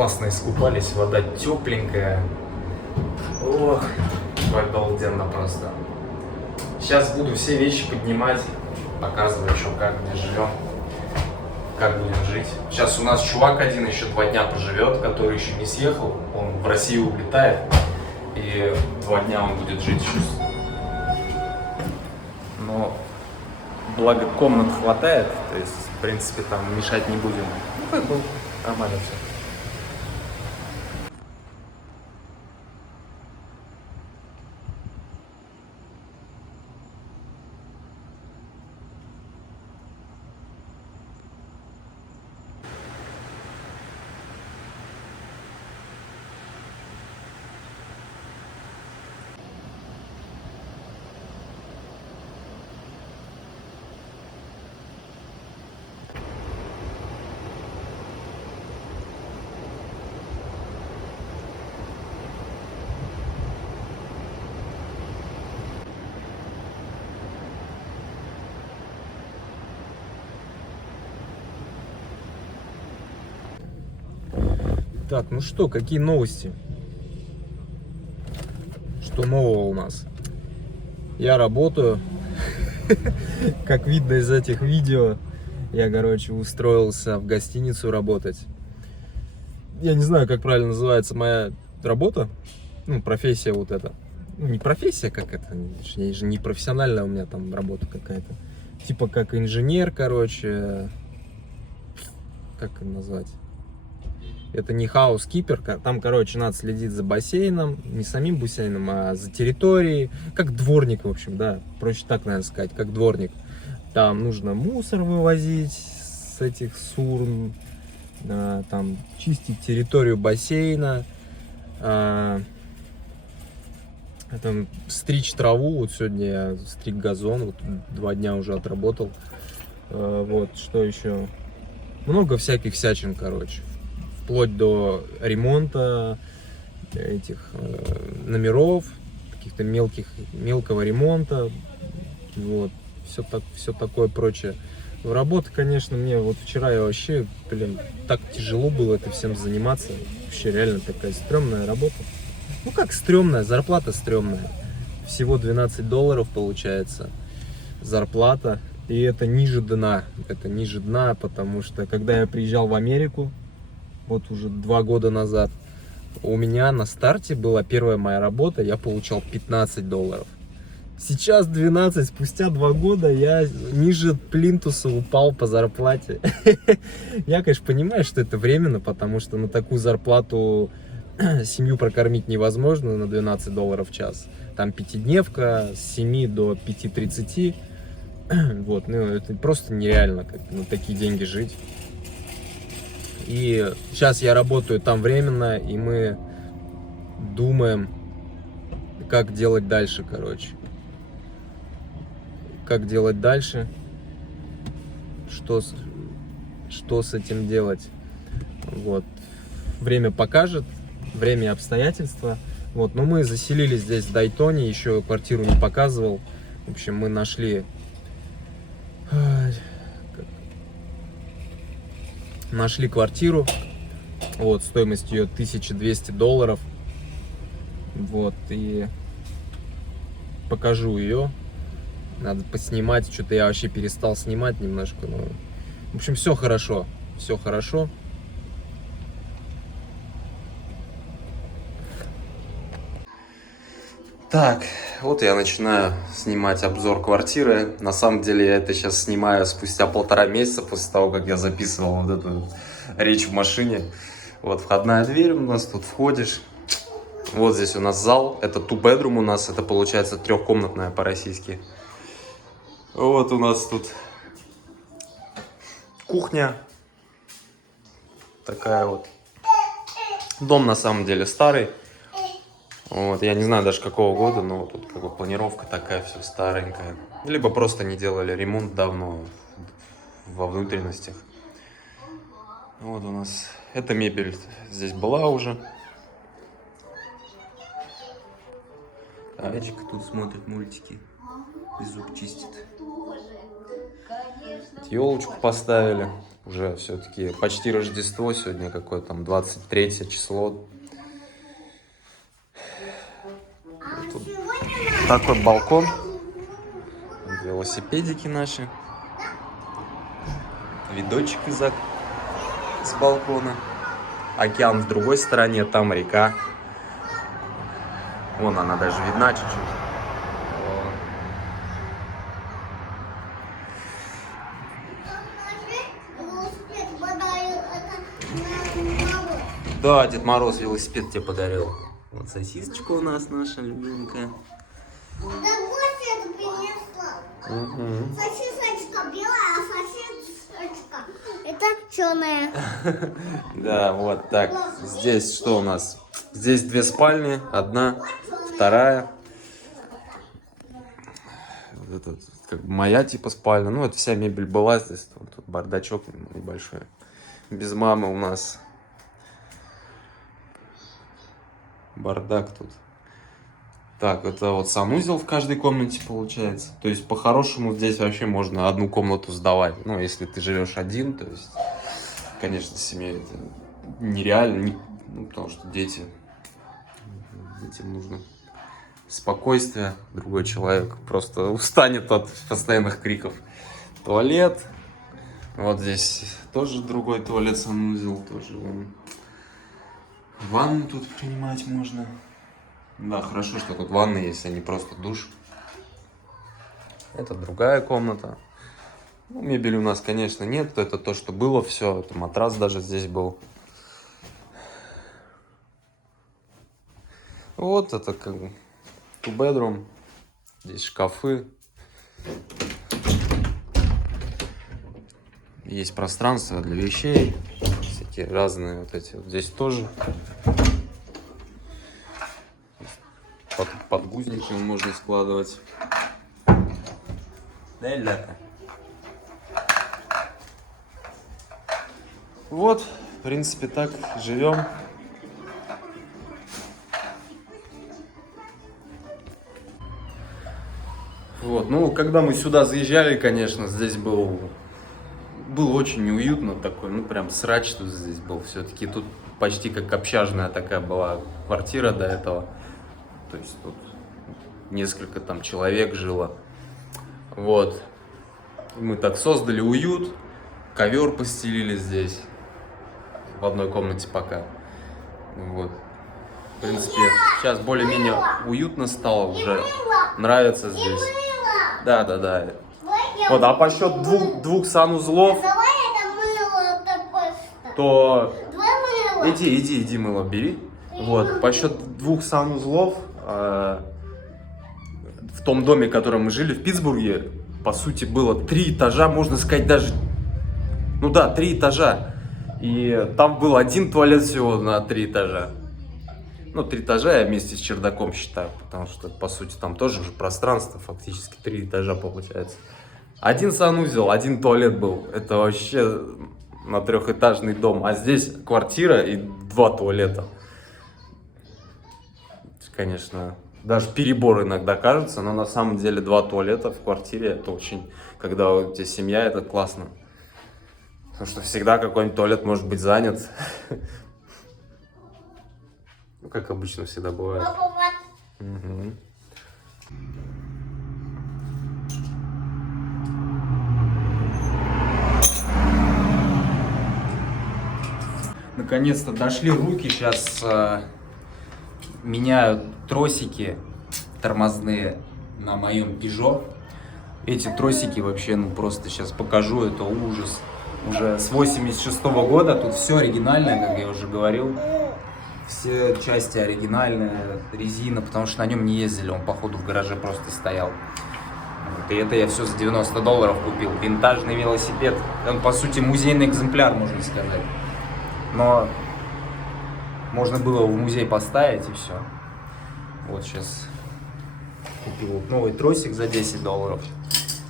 классно искупались, вода тепленькая. Ох, обалденно просто. Сейчас буду все вещи поднимать, показывать, что как, где живем, как будем жить. Сейчас у нас чувак один еще 2 дня поживет, который еще не съехал. Он в Россию улетает, и 2 дня он будет жить еще. Но благо комнат хватает, то есть, в принципе, там мешать не будем. Ну, как бы нормально все. Так, ну что, какие новости? Что нового у нас? Я работаю. Как видно из этих видео, я, короче, устроился в гостиницу работать. Я не знаю, как правильно называется моя работа. Ну, профессия вот эта. Ну, не профессия, как это. Точнее, же не профессиональная у меня там работа какая-то. Типа как инженер, короче. Как это назвать? Это не хаус-кипер, там, короче, надо следить за бассейном, не самим бассейном, а за территорией, как дворник, в общем, да, проще так, наверное, сказать, как дворник. Там нужно мусор вывозить с этих сурн, там чистить территорию бассейна, там стричь траву. Вот сегодня я стриг газон, вот 2 дня уже отработал. Вот, что еще? Много всяких всячин, короче. Вплоть до ремонта этих номеров, каких-то мелкого ремонта, вот, все такое прочее. Работа, конечно, мне вот вчера я вообще, блин, так тяжело было это всем заниматься. Вообще реально такая стрёмная работа. Ну как стрёмная, зарплата стрёмная. Всего $12 получается зарплата. И это ниже дна. Это ниже дна, потому что когда я приезжал в Америку, вот уже 2 года назад, у меня на старте была первая моя работа, я получал $15. Сейчас 12, спустя 2 года я ниже плинтуса упал по зарплате. Я, конечно, понимаю, что это временно, потому что на такую зарплату семью прокормить невозможно на $12 в час. Там пятидневка с 7 до 5:30. Вот, ну это просто нереально, как на такие деньги жить. И сейчас я работаю там временно, и мы думаем, как делать дальше, короче. Как делать дальше, что с этим делать. Вот. Время покажет, время и обстоятельства. Вот. Но мы заселились здесь в Дайтоне, еще квартиру не показывал. В общем, мы нашли квартиру, вот, стоимость ее $1200, вот, и покажу ее, надо поснимать, что-то я вообще перестал снимать немножко, но, в общем, все хорошо, все хорошо. Так, вот я начинаю снимать обзор квартиры. На самом деле я это сейчас снимаю спустя 1,5 месяца после того, как я записывал вот эту речь в машине. Вот входная дверь у нас, тут входишь. Вот здесь у нас зал, это two bedroom у нас, это получается 3-комнатная по-российски. Вот у нас тут кухня. Такая вот. Дом на самом деле старый. Вот, я не знаю даже какого года, но тут как бы планировка такая, все старенькая. Либо просто не делали ремонт давно во внутренностях. Вот у нас эта мебель здесь была уже. Алечка тут смотрит мультики и зуб чистит. Елочку поставили. Уже все-таки почти Рождество сегодня, какое там 23 число. Тут такой балкон. Велосипедики наши. Видочек с балкона. Океан в другой стороне, там река. Вон она даже видна чуть-чуть. Да, Дед Мороз велосипед тебе подарил. Вот сосисочка у нас наша любименькая. Да гостя это принесла. Сосисочка белая, а сосисочка это черная. Да, вот так. Здесь что у нас? Здесь 2 спальни, одна, вторая. Вот это как бы моя типа спальня. Ну, вот вся мебель была здесь. Тут бардачок небольшой. Без мамы у нас. Бардак тут. Так, это вот санузел в каждой комнате получается. То есть, по-хорошему, здесь вообще можно одну комнату сдавать. Ну, если ты живешь один, то есть, конечно, семье это нереально. Ну, потому что детям нужно спокойствие. Другой человек просто устанет от постоянных криков. Туалет. Вот здесь тоже другой туалет, санузел. Тоже ванну тут принимать можно. Да, хорошо, что тут ванна есть, а не просто душ. Это другая комната. Ну, мебели у нас, конечно, нет. Это то, что было все. Это матрас даже здесь был. Вот это как бы two bedroom. Здесь шкафы. Есть пространство для вещей. Всякие разные вот эти. Вот здесь тоже. Подгузники можно складывать. Да, ляка. Вот, в принципе, так живем. Вот, ну, когда мы сюда заезжали, конечно, здесь было очень неуютно такой, ну, прям срач тут здесь был. Все-таки тут почти как общажная такая была квартира до этого. То есть тут несколько там человек жило. Вот. Мы так создали уют. Ковер постелили здесь. В одной комнате пока. Вот. В принципе, сейчас более-менее уютно стало. Уже нравится здесь. Да. Вот, а по счету двух санузлов, то... Иди, мыло бери. Вот, по счету 2 санузлов в том доме, в котором мы жили в Питтсбурге, по сути, было 3 этажа, можно сказать, даже... Ну да, 3 этажа. И там был 1 туалет всего на 3 этажа. Ну, 3 этажа я вместе с чердаком считаю, потому что, по сути, там тоже уже пространство, фактически 3 этажа получается. 1 санузел, 1 туалет был. Это вообще на 3-этажный дом. А здесь квартира и 2 туалета. Конечно, даже перебор иногда кажется, но на самом деле 2 туалета в квартире это очень, когда у тебя семья, это классно. Потому что всегда какой-нибудь туалет может быть занят. Ну, как обычно всегда бывает. Угу. Наконец-то дошли руки, сейчас меняю тросики тормозные на моем Peugeot. Эти тросики вообще, ну просто сейчас покажу, это ужас. Уже с 86-го года, тут все оригинальное, как я уже говорил. Все части оригинальные, резина, потому что на нем не ездили, он походу в гараже просто стоял. Вот, и это я все за $90 купил. Винтажный велосипед, он по сути музейный экземпляр, можно сказать. Но можно было в музей поставить и все. Вот сейчас купил вот новый тросик за $10.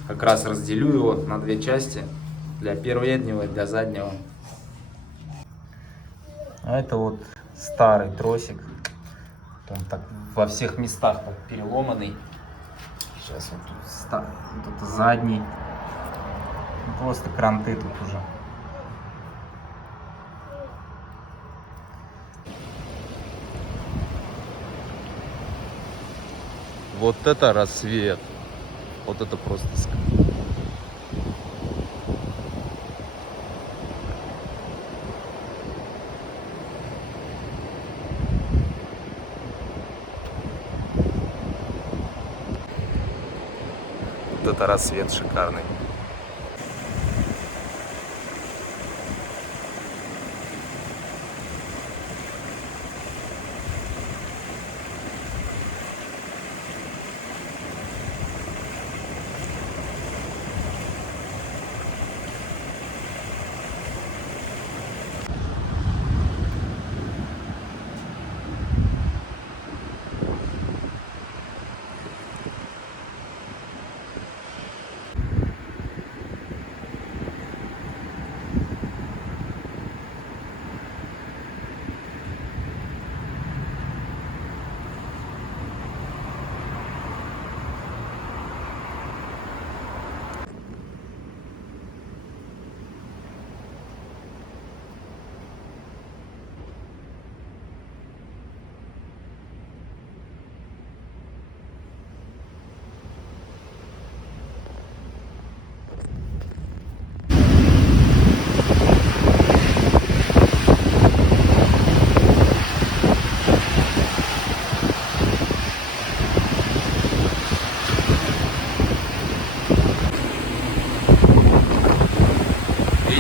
Как раз разделю его на 2 части. Для переднего и для заднего. А это вот старый тросик. Он так во всех местах так переломанный. Сейчас вот тут, вот это задний. Просто кранты тут уже. Вот это рассвет. Вот это просто вот это рассвет шикарный.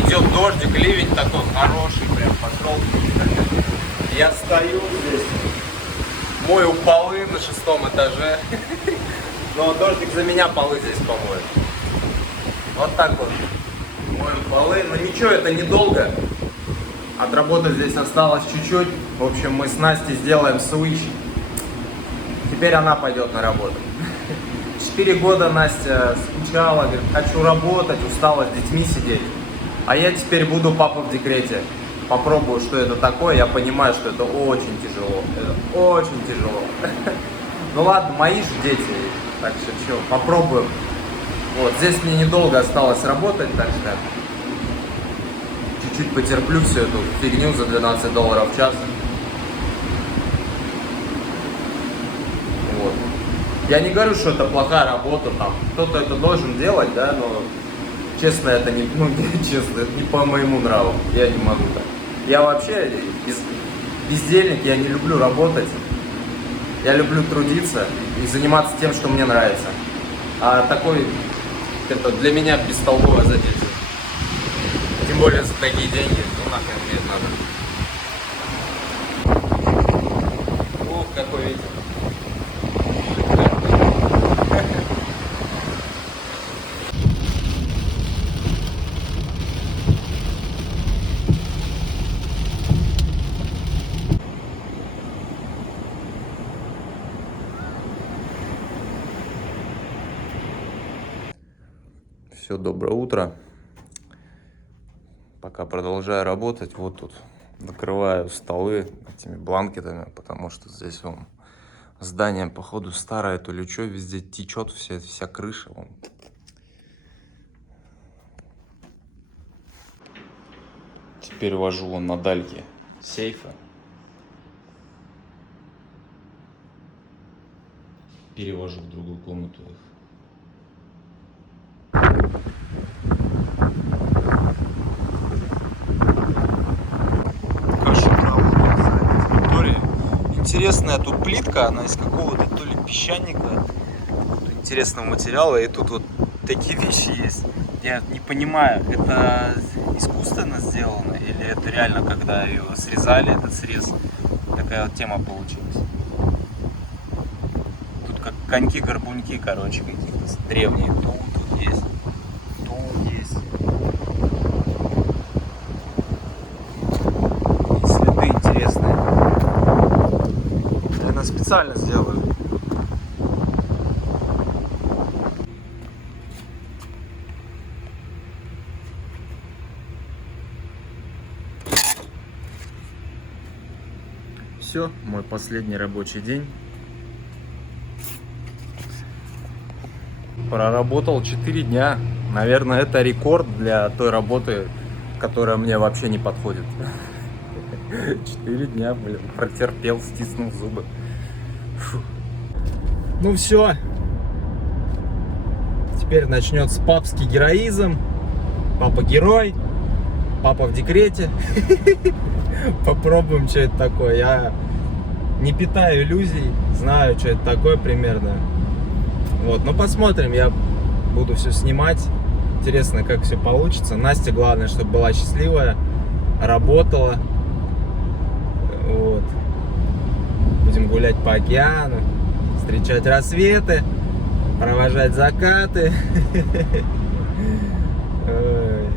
Идет дождик, ливень такой хороший, прям пошел. Я стою здесь, мою полы на 6-м этаже. Но дождик за меня полы здесь помоет. Вот так вот. Мою полы. Но ничего, это недолго. Отработать здесь осталось чуть-чуть. В общем, мы с Настей сделаем свич. Теперь она пойдет на работу. 4 года Настя скучала, говорит, хочу работать, устала с детьми сидеть. А я теперь буду папа в декрете. Попробую, что это такое. Я понимаю, что это очень тяжело. Это очень тяжело. Ну ладно, мои же дети. Так что что, попробуем. Вот, здесь мне недолго осталось работать, так что чуть-чуть потерплю всю эту фигню за $12 в час. Вот. Я не говорю, что это плохая работа, там, кто-то это должен делать, да, но честно, это не, честно, это не по моему нраву, я не могу так. Я вообще бездельник, я не люблю работать, я люблю трудиться и заниматься тем, что мне нравится. А такой, это для меня бестолковое занятие. Тем более за такие деньги, ну нахрен мне это надо. Ух, какой ветер. Все, доброе утро. Пока продолжаю работать, вот тут накрываю столы этими бланкетами, потому что здесь вон здание, походу, старое, то ли что, везде течет вся крыша. Вон. Теперь вожу вон на дальке сейфы. Перевожу в другую комнату их. Интересная тут плитка, она из какого-то то ли песчаника, интересного материала, и тут вот такие вещи есть. Я не понимаю, это искусственно сделано или это реально, когда ее срезали, этот срез, такая вот тема получилась. Тут как коньки-горбуньки, короче, какие-то древние. Тут есть, тут есть. И следы интересные. Наверное, специально сделали. Все, мой последний рабочий день. Проработал 4 дня. Наверное, это рекорд для той работы, которая мне вообще не подходит. 4 дня, блин, протерпел, стиснул зубы. Фу. Ну все. Теперь начнется папский героизм. Папа герой. Папа в декрете. Попробуем, что это такое. Я не питаю иллюзий. Знаю, что это такое примерно. Вот, ну посмотрим. Я буду все снимать. Интересно, как все получится. Настя, главное, чтобы была счастливая, работала. Вот. Будем гулять по океану, встречать рассветы, провожать закаты. Ой.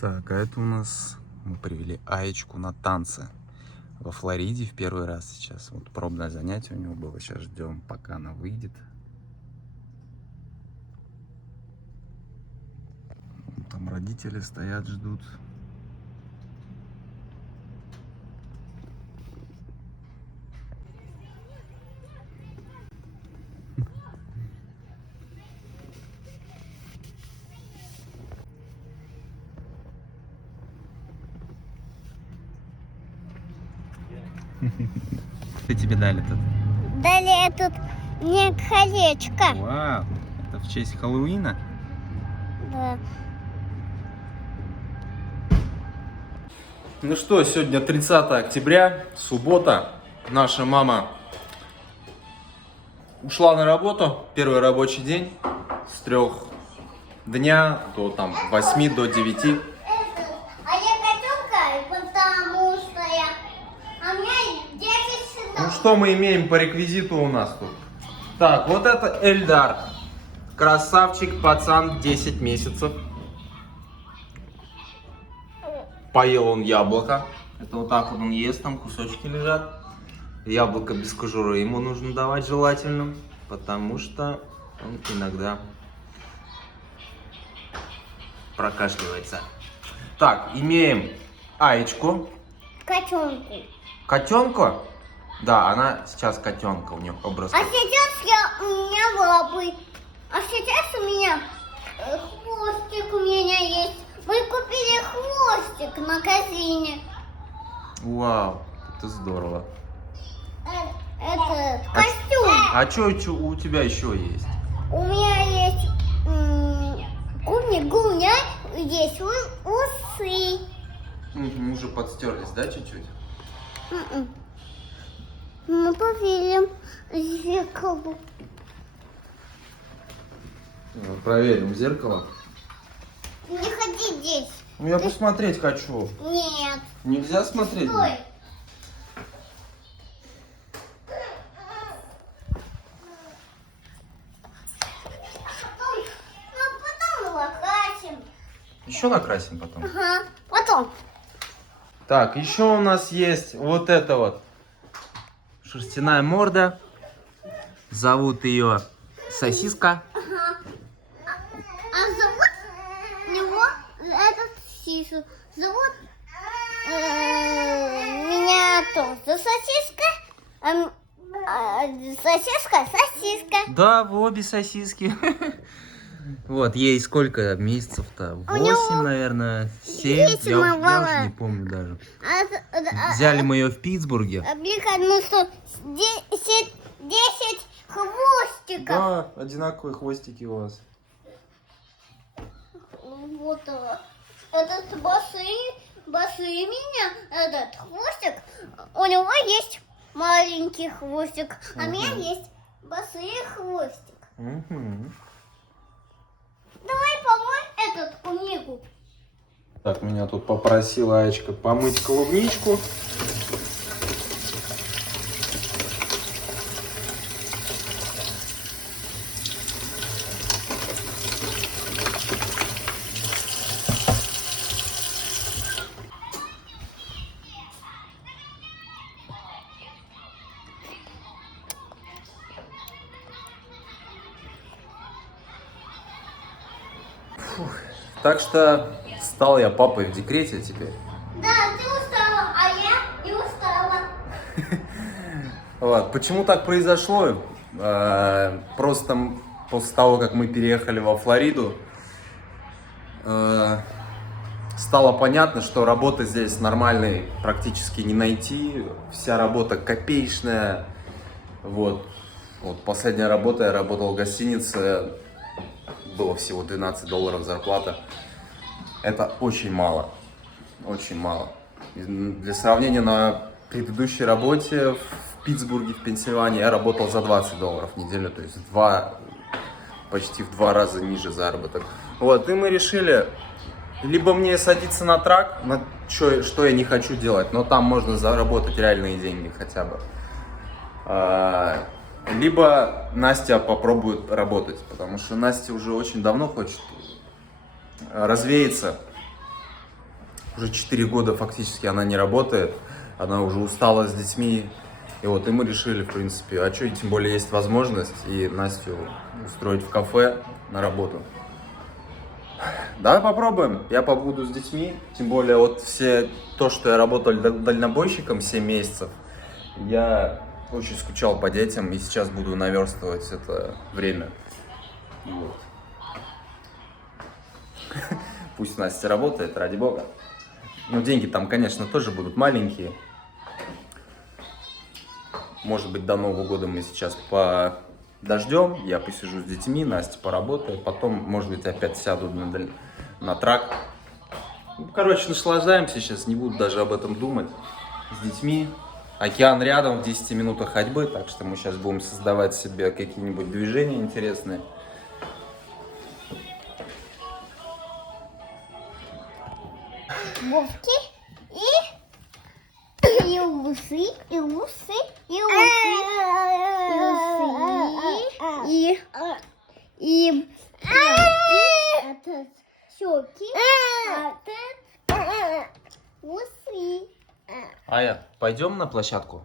Так, а это у нас мы привели Аечку на танцы во Флориде в первый раз сейчас. Вот пробное занятие у него было. Сейчас ждем, пока она выйдет. Там родители стоят, ждут. Что тебе дали тут? Далее тут мне колечко. Вау, это в честь Хэллоуина? Да. Ну что, сегодня 30 октября, суббота. Наша мама ушла на работу, первый рабочий день с 3 дня до там 8 до 9. А я котенка, потому что а у меня 10 Ну сынов. что мы имеем по реквизиту у нас тут? Так, вот это Эльдар. Красавчик, пацан, 10 месяцев. Поел он яблоко. Это вот так вот он ест, там кусочки лежат. Яблоко без кожуры ему нужно давать желательно, потому что он иногда прокашливается. Так, имеем Аечку. Котенку. Котенку? Да, она сейчас котенка, у нее образ. А сейчас у меня лапы. А сейчас у меня хвостик у меня есть. Мы купили хвостик в магазине. Вау, это здорово. Это костюм. А что у тебя еще есть? У меня есть гуня, есть усы. Уже подстерлись, да, чуть-чуть? Мы проверим зеркало. Проверим зеркало. Не ходи здесь. Ну я посмотреть хочу. Нет. Нельзя смотреть? Стой. Потом накрасим. Еще накрасим потом. Ага. Потом. Так, еще у нас есть вот это вот шерстяная морда. Зовут ее Сосиска. А зовут него этот сису. Зовут меня тоже сосиска. Сосиска. Да, в обе сосиски. Вот, ей сколько месяцев-то? 8, наверное, 7. Я уже не помню даже. Взяли мы ее в Питтсбурге. Ну что, 10 хвостиков. Да, одинаковые хвостики у вас. Вот этот босые меня, этот хвостик, у него есть маленький хвостик, а у меня есть босые хвостик. Давай помой этот клубнику. Так, меня тут попросила Аечка помыть клубничку. Так что стал я папой в декрете теперь. Да, ты устала, а я не устала. Вот. Почему так произошло? Просто после того, как мы переехали во Флориду, стало понятно, что работы здесь нормальной практически не найти. Вся работа копеечная. Вот последняя работа, я работал в гостинице, было всего $12 зарплата. Это очень мало, очень мало. Для сравнения, на предыдущей работе в Питтсбурге, в Пенсильвании, я работал за $20 в неделю, то есть почти в 2 раза ниже заработок. Вот, и мы решили, либо мне садиться на трак, что я не хочу делать, но там можно заработать реальные деньги хотя бы. Либо Настя попробует работать, потому что Настя уже очень давно хочет развеяться. Уже 4 года фактически она не работает, она уже устала с детьми. И мы решили, в принципе, а что, тем более есть возможность и Настю устроить в кафе на работу. Давай попробуем, я побуду с детьми, тем более то, что я работал дальнобойщиком 7 месяцев, я очень скучал по детям и сейчас буду наверстывать это время. Вот. Пусть Настя работает, ради бога. Но деньги там, конечно, тоже будут маленькие. Может быть, до Нового года мы сейчас подождем, я посижу с детьми, Настя поработает, потом, может быть, опять сяду на трак. Короче, наслаждаемся сейчас, не буду даже об этом думать. С детьми. Океан рядом, в 10 минутах ходьбы, так что мы сейчас будем создавать себе какие-нибудь движения интересные. Вовки и усы, и усы, и усы, и щеки, усы. Ая, пойдем на площадку?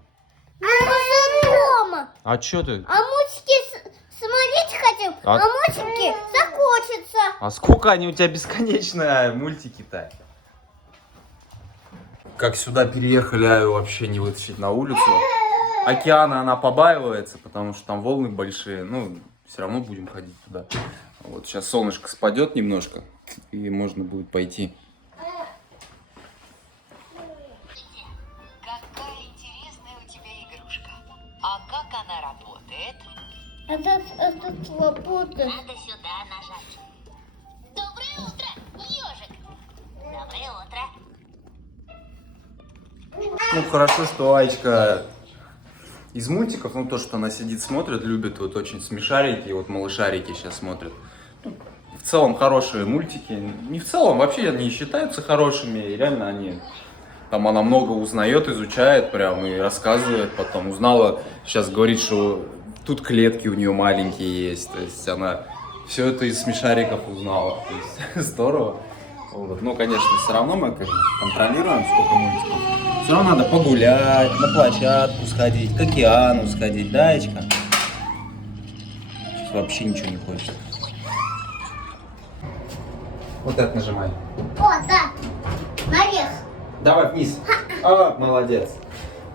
Дома. А чё ты? А мультики смотреть хотим, а мультики закончатся. А сколько они у тебя бесконечные мультики-то? Как сюда переехали, Аю вообще не вытащить на улицу. Океана она побаивается, потому что там волны большие. Ну, все равно будем ходить туда. Вот сейчас солнышко спадет немножко, и можно будет пойти. Какая интересная у тебя игрушка. А как она работает? Это работает. Надо сюда нажать. Доброе утро, ежик. Доброе утро. Ну, хорошо, что Аечка из мультиков, ну, то, что она сидит, смотрит, любит вот очень смешарики, вот малышарики сейчас смотрят. Ну, в целом хорошие мультики. Не в целом, вообще они считаются хорошими, и реально они... Там она много узнает, изучает прям и рассказывает потом. Узнала, сейчас говорит, что тут клетки у нее маленькие есть. То есть она все это из смешариков узнала. То есть здорово. Вот. Ну, конечно, все равно мы контролируем, сколько мультиков. Все равно надо погулять, на площадку сходить, к океану сходить, да, Аечка? Сейчас вообще ничего не хочется. Вот так нажимай. О, да. Наверх. Давай вниз. А, молодец.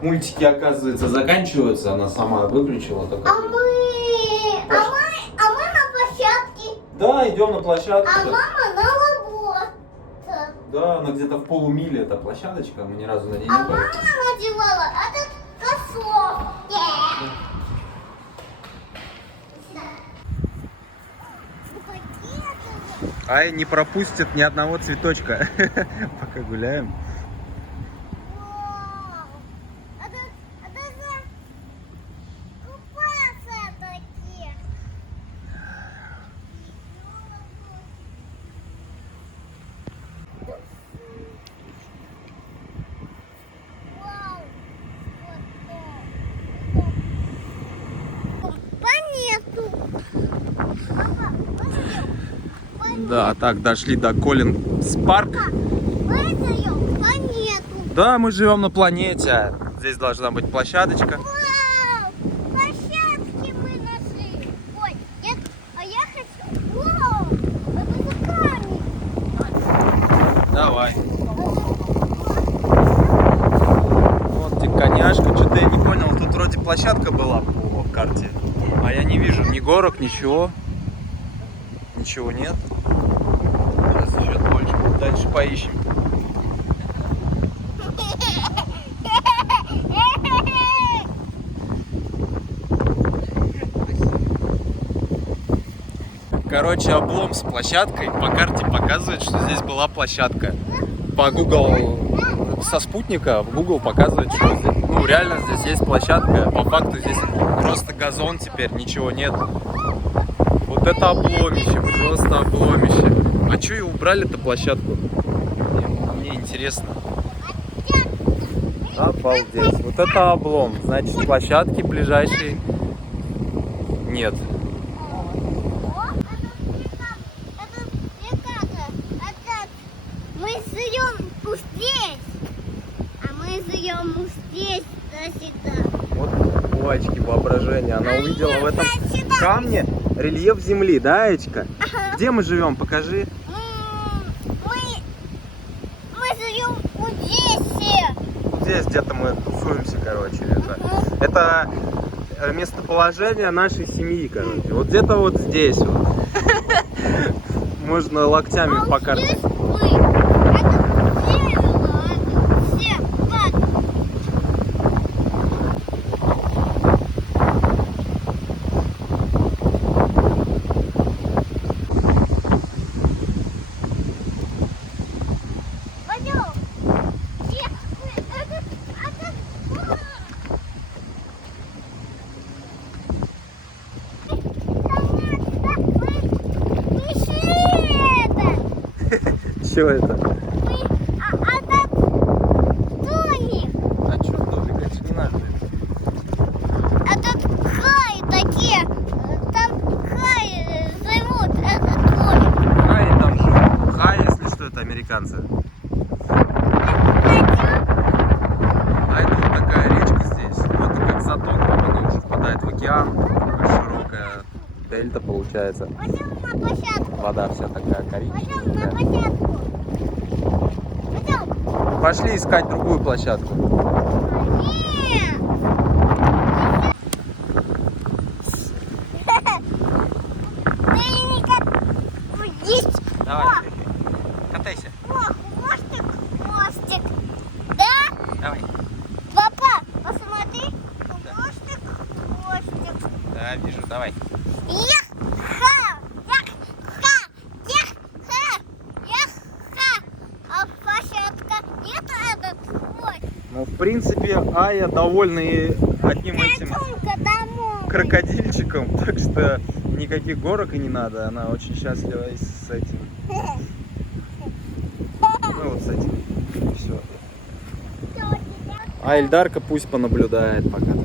Мультики, оказывается, заканчиваются. Она сама выключила. Только... А мы на площадке. Да, идем на площадку. А мама на работе. Да, она где-то в полумиле, эта площадочка. Мы ни разу на ней А не были. мама надевала этот кроссовки. Ай не пропустит ни одного цветочка. Пока гуляем. Да, так, дошли до Коллинз Парк. Да, мы живем на планете. Здесь должна быть площадочка. Вау! Площадки мы нашли. Ой, нет, а я хочу... Вау! Это за камень. Яшка, что-то я не понял, тут вроде площадка была по карте, а я не вижу ни горок, ничего. Ничего нет. Сейчас еще дальше поищем. Короче, облом с площадкой. По карте показывает, что здесь была площадка. По Google, со спутника в Google показывает, что здесь, ну, реально здесь есть площадка. По факту здесь просто газон теперь, ничего нет. Вот это обломище, просто обломище. А что и убрали-то площадку? Мне интересно. Обалдеть. Вот это облом. Значит, площадки ближайшей нет. Мы живем здесь, а мы живем здесь, до сюда. Вот у Ачки воображение. Она увидела в этом камне рельеф земли, да, Ачка? Где мы живем? Покажи. Мы живем здесь. Здесь где-то мы тусуемся, короче. Это местоположение нашей семьи, короче. Вот где-то вот здесь вот. Можно локтями по карте. Что это? А что домик? Это же не наш домик. Этот хай такие, там хай зовут этот домик. Хаи там живут. Хаи, если что, это американцы. А это вот такая речка здесь. Ну, это как заток, она уже впадает в океан. Такая широкая дельта получается. Пойдем на площадку. Вода вся такая Пойдем на коричневая. площадку. Пойдем. Пошли искать другую площадку. Нет. Есть. Давай, катайся. Мостик, мостик. Да? Давай. Папа, посмотри. Мостик, мостик. Да, вижу, давай. Ех-ха! Ех-ха! Ех-ха! Ех-ха! А площадка нет этот? Вот. Ну, в принципе, Ая довольна и одним этим Пойдем-ка домой. крокодильчиком, так что никаких горок и не надо. Она очень счастлива и с этим. Ну, вот с этим. Все. А Эльдарка пусть понаблюдает пока там.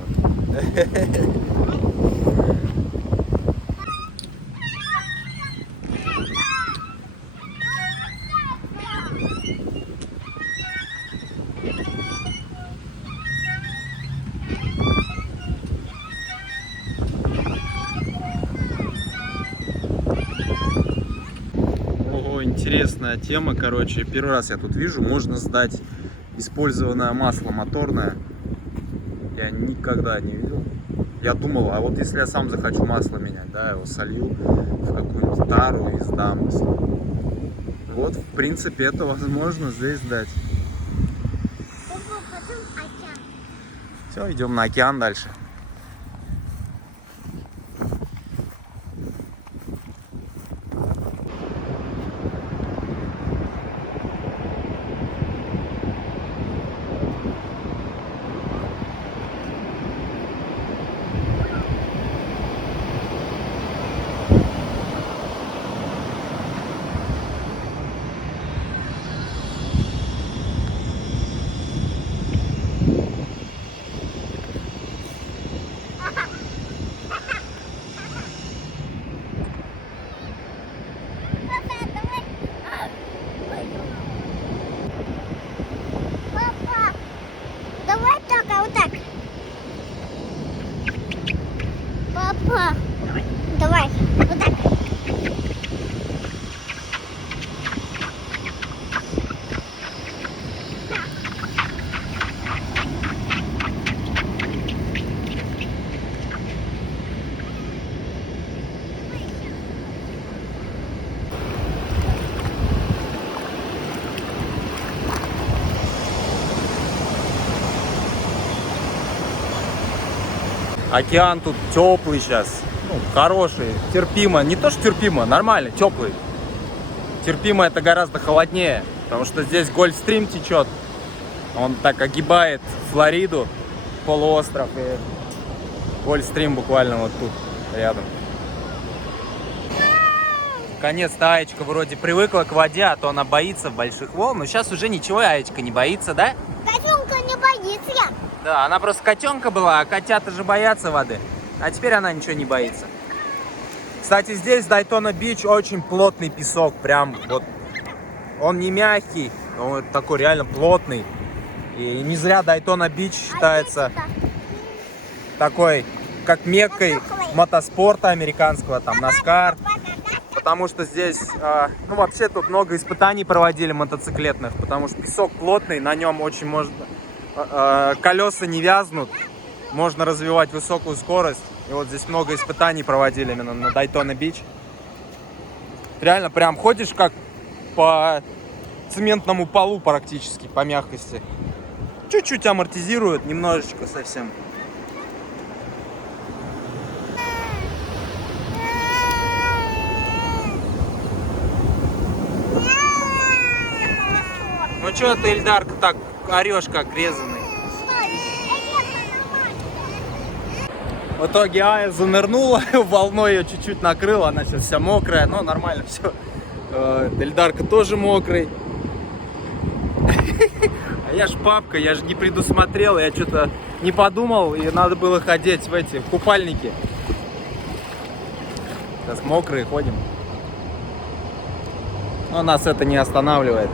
Ого, интересная тема, короче. Первый раз я тут вижу, можно сдать использованное масло моторное. Я никогда не видел. Я думал, а вот если я сам захочу масло менять, да, его солью в какую-нибудь тару и сдам. Вот, в принципе, это возможно здесь сдать. Папа, пойдем океан. Все, идем на океан дальше. Океан тут теплый сейчас. Ну, хороший, терпимо. Не то, что терпимо, нормально, теплый. Терпимо это гораздо холоднее, потому что здесь Гольфстрим течет. Он так огибает Флориду, полуостров, и Гольфстрим буквально вот тут рядом. Наконец-то Аечка вроде привыкла к воде, а то она боится больших волн. Но сейчас уже ничего Аечка не боится, да? Котенка не боится я. Да, она просто котенка была, а котята же боятся воды. А теперь она ничего не боится. Кстати, здесь Дайтона-Бич очень плотный песок, прям вот. Он не мягкий, но вот такой реально плотный. И не зря Дайтона-Бич считается такой, как меккой мотоспорта американского, там, NASCAR. Потому что здесь, ну вообще тут много испытаний проводили мотоциклетных, потому что песок плотный, на нем очень можно, колеса не вязнут, можно развивать высокую скорость. И вот здесь много испытаний проводили именно на Дайтона-Бич. Реально прям ходишь как по цементному полу практически, по мягкости. Чуть-чуть амортизирует, немножечко совсем. Ну что ты, Эльдарка, так орешь, как резаный? В итоге Ая занырнула, волной ее чуть-чуть накрыла, она сейчас вся мокрая, но нормально все. Эльдарка тоже мокрый. А я ж папка, я же не предусмотрел, я что-то не подумал, и надо было ходить в эти купальники. Сейчас мокрые ходим. Но нас это не останавливает.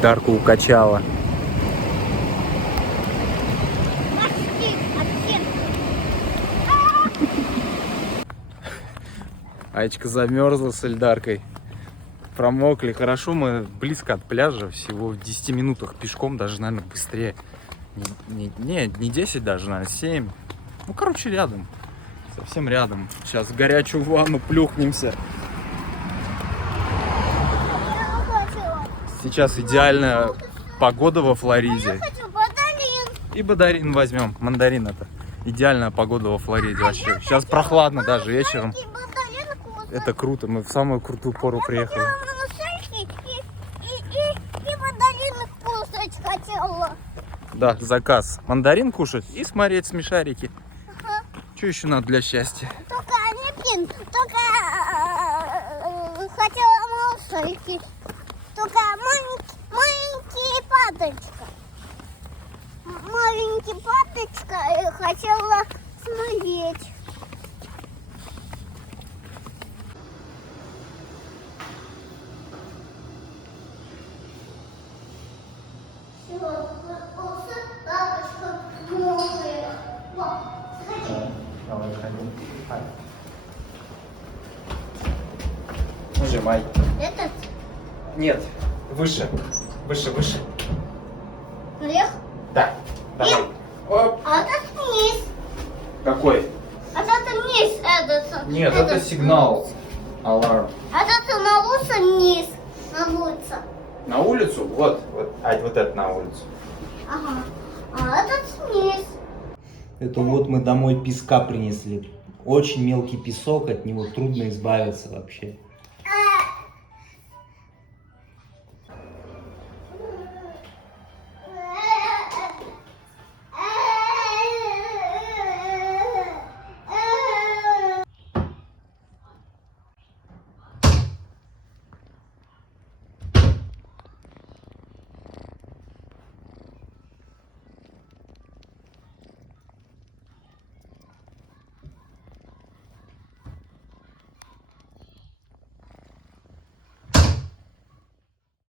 Дарку укачала. Аечка замерзла с Эльдаркой. Промокли. Хорошо, мы близко от пляжа, всего в 10 минутах пешком, даже, наверное, быстрее. Не 10 даже, наверное, 7. Ну, короче, рядом. Совсем рядом. Сейчас в горячую ванну плюхнемся. Сейчас идеальная погода во Флориде. Я хочу мандарин. И мандарин возьмем. Мандарин это. Идеальная погода во Флориде вообще. Сейчас прохладно даже вечером. Мандарин вкусный. Это круто. Мы в самую крутую пору приехали. И мандарин кушать хотела. Да, заказ. Мандарин кушать и смотреть смешарики. Что еще надо для счастья? Только не пин, только хотела малышарики. Только маленький паточка. Маленький паточка и хотела смотреть. Папочка мокрая. Вот, сходи. Давай, ходим. Нажимай. Этот Нет, выше. Выше, выше. наверх, Да. Давай. Оп. а этот вниз. Какой? А это вниз, этот. Нет, этот. это сигнал. Аларм. А это на улице вниз. На улице. На улицу? Вот. А вот это на улицу. Ага. А этот вниз. Это вот мы домой песка принесли. Очень мелкий песок, от него трудно избавиться вообще.